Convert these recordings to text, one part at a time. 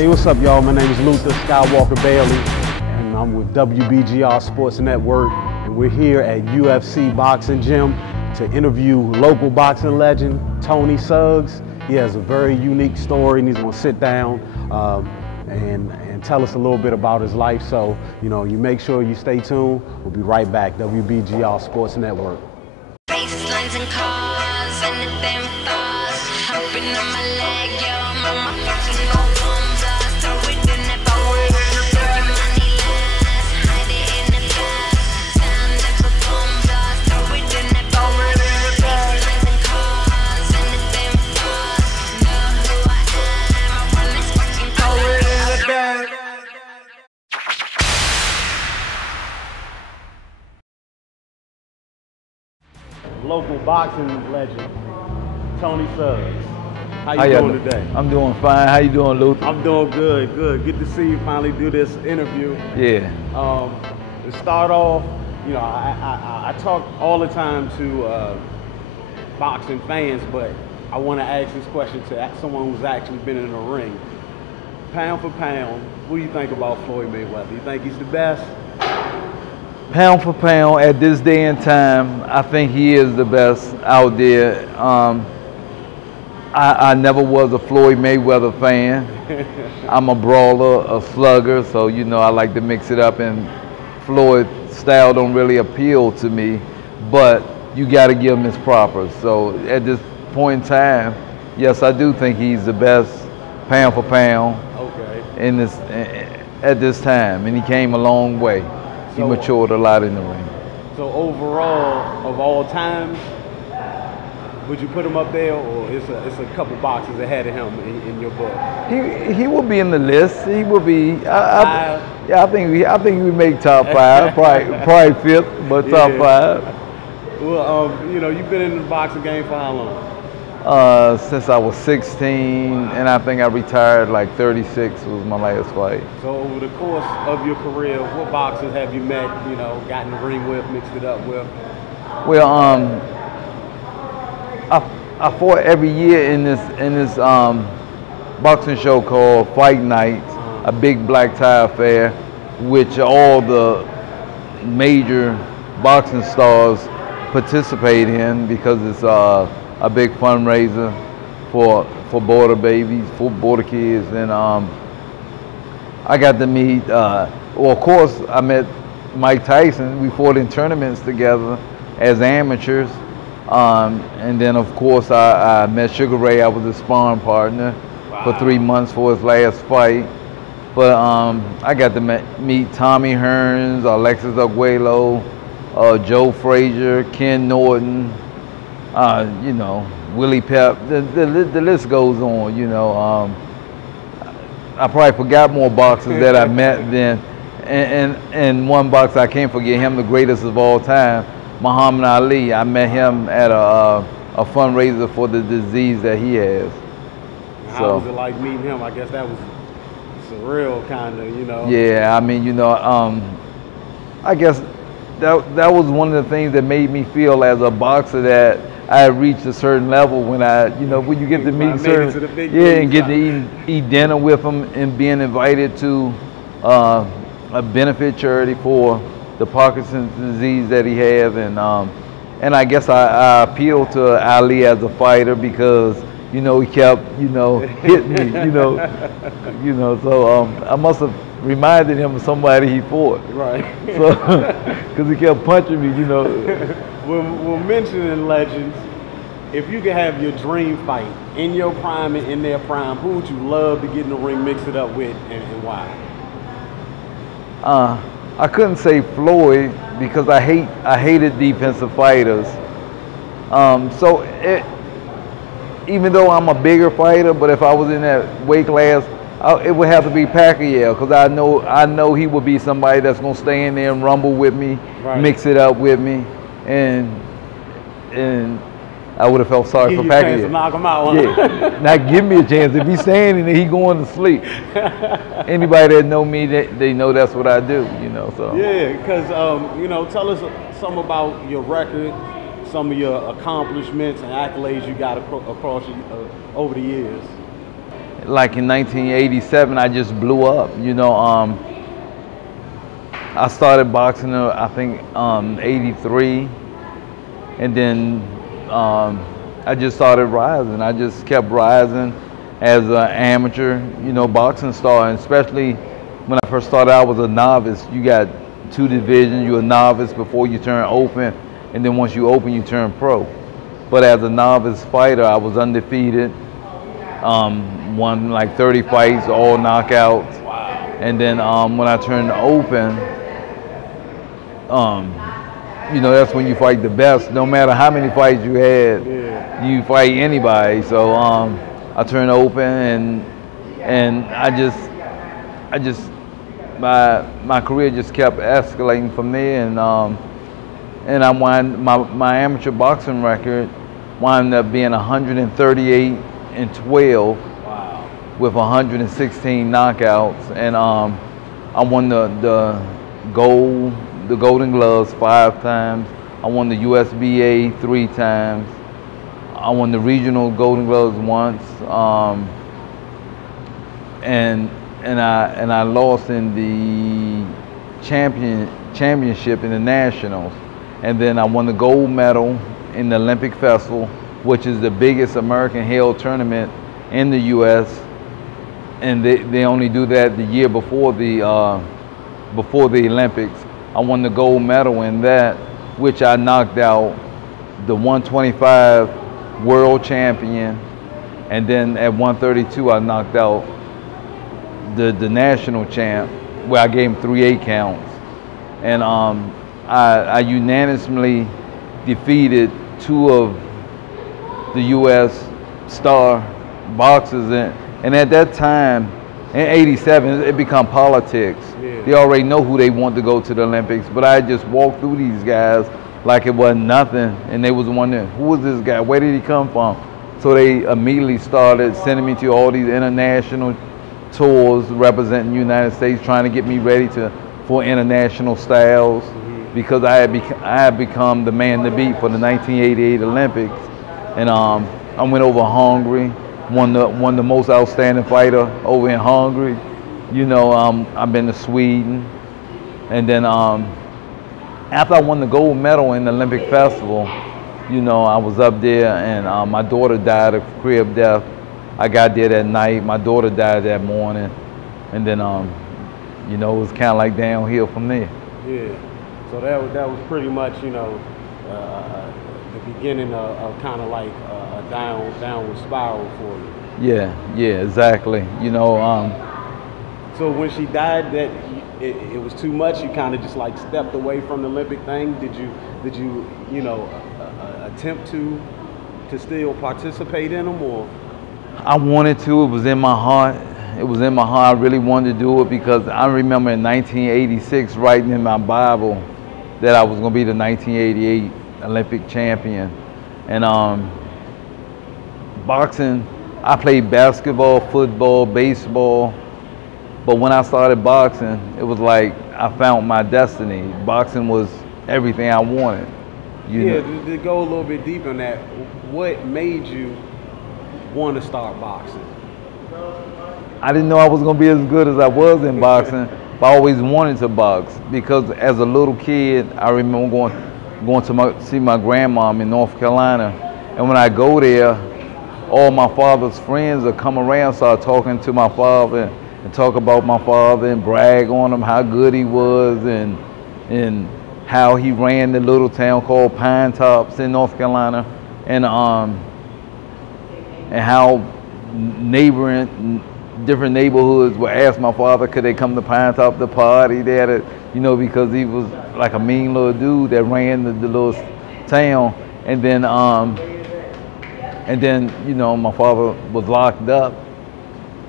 Hey, what's up, y'all? My name is Luther Skywalker Bailey, and I'm with WBGR Sports Network, and we're here at UFC Boxing Gym to interview local boxing legend Tony Suggs. He has a very unique story, and he's going to sit down and tell us a little bit about his life. So, you make sure you stay tuned. We'll be right back. WBGR Sports Network. Baselines and cars, anything fast. Hopping on my leg, yo, I'm on my fucking go bomb blast. Throw it in the bowl, throw your money last. Hide it in the past, sound never bomb blast. Throw it in the bowl. Baselines and cars, anything fast. Know who I am, I run this fucking throw it in the bag. Local boxing legend Tony Suggs. How you doing today? I'm doing fine. How you doing, Luther? I'm doing good, good. Good to see you finally do this interview. Yeah. To start off, I talk all the time to boxing fans, but I want to ask this question to someone who's actually been in a ring. Pound for pound, what do you think about Floyd Mayweather? You think he's the best? Pound for pound, at this day and time, I think he is the best out there. I never was a Floyd Mayweather fan. I'm a brawler, a slugger, so I like to mix it up, and Floyd's style don't really appeal to me, but you got to give him his proper. So at this point in time, yes, I do think he's the best pound for pound at this time, and he came a long way. He matured a lot in the ring. So overall, of all times, would you put him up there, or it's a couple boxes ahead of him in your book? He will be in the list. He will be. I think we make top five, probably fifth, but top five. Well, you've been in the boxing game for how long? Since I was 16, and I think I retired like 36 was my last fight. So over the course of your career, what boxers have you met, got in the ring with, mixed it up with? Well, I fought every year in this boxing show called Fight Night, a big black tie affair, which all the major boxing stars participate in because it's a big fundraiser for border babies, for border kids, and I got to meet. Of course, I met Mike Tyson. We fought in tournaments together as amateurs, and then of course I met Sugar Ray. I was his sparring partner for 3 months for his last fight. But I got to meet Tommy Hearns, Alexis Arguello, Joe Frazier, Ken Norton. Willie Pep, the list goes on, I probably forgot more boxers that I met then, and one boxer I can't forget him, the greatest of all time, Muhammad Ali. I met him at a fundraiser for the disease that he has. How was it like meeting him? I guess that was surreal, kind of, Yeah, I mean, I guess that was one of the things that made me feel as a boxer that I reached a certain level when when you get to meet certain, and get to eat dinner with them and being invited to a benefit charity for the Parkinson's disease that he has, and I guess I appealed to Ali as a fighter because he kept hitting me, so I must have reminded him of somebody he fought. Right. So, because he kept punching me, We're mentioning legends. If you could have your dream fight in your prime and in their prime, who would you love to get in the ring, mix it up with, and why? I couldn't say Floyd because I hated defensive fighters. Even though I'm a bigger fighter, but if I was in that weight class, it would have to be Pacquiao because I know he would be somebody that's gonna stay in there and rumble with me, mix it up with me, and I would have felt sorry for Pacquiao. Chance to knock him out. Yeah, not give me a chance. If he's standing there, he going to sleep. Anybody that know me, they know that's what I do. So. Yeah, because tell us some about your record, some of your accomplishments and accolades you got across over the years. like in 1987, I just blew up. You know, I started boxing, I think, 83, and then I just started rising. I just kept rising as an amateur, you know, boxing star. And especially when I first started out, I was a novice. You got 2 divisions. You're a novice before you turn open, and then once you open, you turn pro. But as a novice fighter, I was undefeated. Won like 30 fights, all knockouts. Wow. And then when I turned open, you know, that's when you fight the best. No matter how many fights you had, you fight anybody. So I turned open, and I just my career just kept escalating from there, and I my amateur boxing record wound up being 138-12. Wow. With 116 knockouts, and I won the Golden Gloves 5 times. I won the USBA 3 times. I won the regional Golden Gloves once, and I lost in the championship in the nationals, and then I won the gold medal in the Olympic Festival, which is the biggest American held tournament in the U.S. And they only do that the year before the Olympics. I won the gold medal in that, which I knocked out the 125 world champion, and then at 132 I knocked out the national champ, where I gave him 3 8 counts, and I unanimously defeated 2 of the U.S. star boxers, and at that time, in '87, it become politics. Yeah. They already know who they want to go to the Olympics, but I just walked through these guys like it wasn't nothing, and they was wondering, who was this guy? Where did he come from? So they immediately started sending me to all these international tours representing the United States, trying to get me ready for international styles, because I had become the man to beat for the 1988 Olympics, and I went over Hungary. Won the most outstanding fighter over in Hungary. You know, I've been to Sweden, and then after I won the gold medal in the Olympic Festival, you know, I was up there, and my daughter died of crib death. I got there that night. My daughter died that morning, and then you know, it was kind of like downhill from there. Yeah. So that was pretty much, you know, the beginning of kind of like a downward spiral for you. Yeah, exactly. You know, so when she died, that it was too much. You kind of just like stepped away from the Olympic thing. Did you you know, attempt to still participate in them, or? I wanted to. It was in my heart. It was in my heart. I really wanted to do it, because I remember in 1986 writing in my Bible that I was going to be the 1988 Olympic champion. And boxing, I played basketball, football, baseball, but when I started boxing, it was like I found my destiny. Boxing was everything I wanted. You know? To go a little bit deeper in that, what made you want to start boxing? I didn't know I was going to be as good as I was in boxing, but I always wanted to box, because as a little kid, I remember going to see my grandmom in North Carolina, and when I go there, all my father's friends would come around, start talking to my father and talk about my father and brag on him, how good he was, and how he ran the little town called Pine Tops in North Carolina, and how neighboring different neighborhoods would ask my father, could they come to Pine Top to party there, you know, because he was like a mean little dude that ran the little town. And then, you know, my father was locked up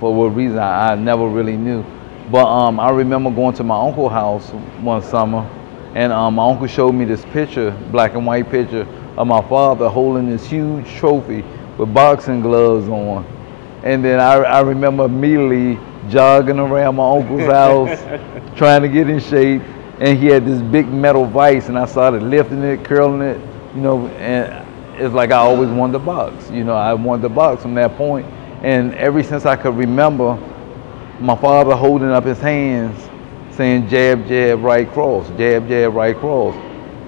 for what reason I never really knew. But I remember going to my uncle's house one summer, and my uncle showed me this picture, black and white picture, of my father holding this huge trophy with boxing gloves on. And then I remember immediately jogging around my uncle's house, trying to get in shape, and he had this big metal vise, and I started lifting it, curling it, you know, and it's like I always wanted to box. You know, I wanted to box from that point. And ever since I could remember, my father holding up his hands saying jab, jab, right cross, jab, jab, right cross.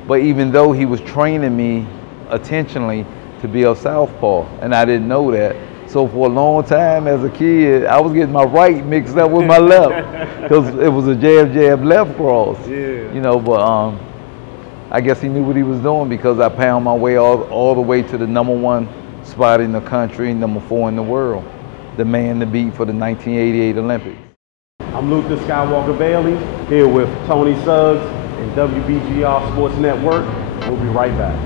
But even though he was training me intentionally to be a southpaw, and I didn't know that. So for a long time as a kid, I was getting my right mixed up with my left because it was a jab, jab, left cross. Yeah. You know, but I guess he knew what he was doing because I pound my way all the way to the #1 spot in the country, #4 in the world, the man to beat for the 1988 Olympics. I'm Luther Skywalker Bailey, here with Tony Suggs and WBGR Sports Network. We'll be right back.